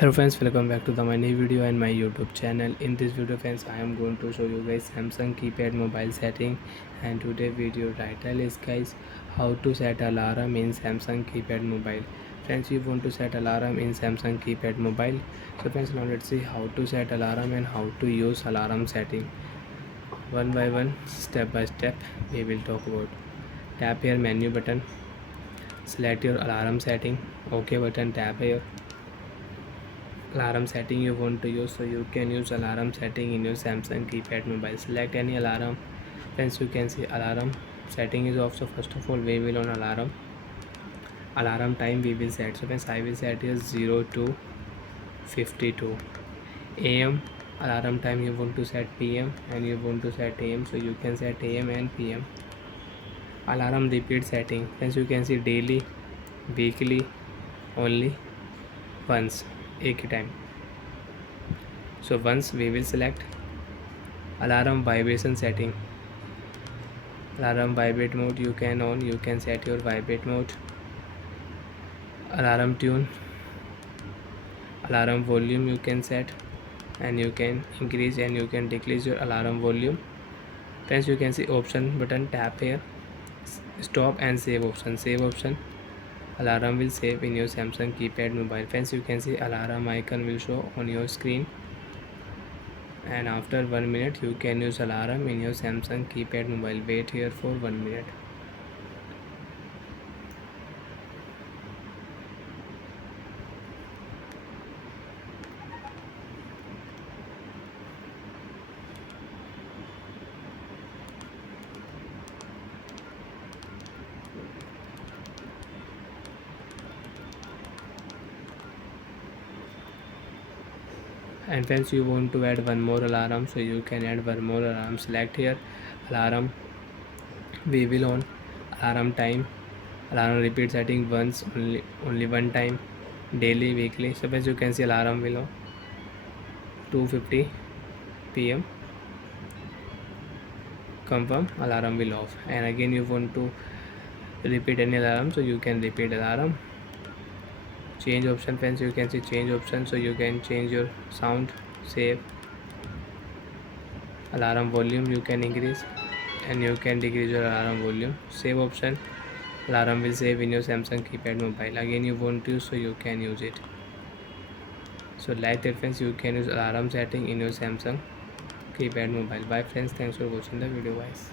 Hello friends, welcome back to my new video and my YouTube channel. In this video friends, I am going to show you guys Samsung keypad mobile setting, and today video title is guys how to set alarm in Samsung keypad mobile. Friends, you want to set alarm in Samsung keypad mobile. So friends, now let's see how to set alarm and how to use alarm setting. One by one, step by step, we will talk about. Tap here menu button, select your alarm setting, OK button, tap here alarm setting you want to use. So you can use alarm setting in your Samsung keypad mobile. Select any alarm. Friends, you can see alarm setting is off. So first of all, we will on alarm time we will set. So friends, I will set is 0 to 52 am. Alarm time you want to set pm and you want to set am, so you can set am and pm. Alarm repeat setting. Friends, you can see daily, weekly, only once, एक time. So once we will select alarm vibration setting. Alarm vibrate mode you can on, you can set your vibrate mode. Alarm tune, alarm volume you can set, and you can increase and you can decrease your alarm volume. Friends, you can see option button, tap here, stop and save option. Save option, alarm will save in your Samsung keypad mobile. Friends, you can see alarm icon will show on your screen, and after 1 minute you can use alarm in your Samsung keypad mobile. Wait here for 1 minute. And friends, you want to add one more alarm, so you can add one more alarm. Select here alarm, we will on alarm time, alarm repeat setting once, only one time, daily, weekly. So as you can see, alarm will on 2:50 p.m. confirm, alarm will off. And again you want to repeat any alarm, so you can repeat alarm. Change option. Friends, you can see change option, so you can change your sound. Save alarm volume you can increase and you can decrease your alarm volume. Save option, alarm will save in your Samsung keypad mobile. Again you want to use, so you can use it. So like that friends, you can use alarm setting in your Samsung keypad mobile. Bye friends, thanks for watching the video guys.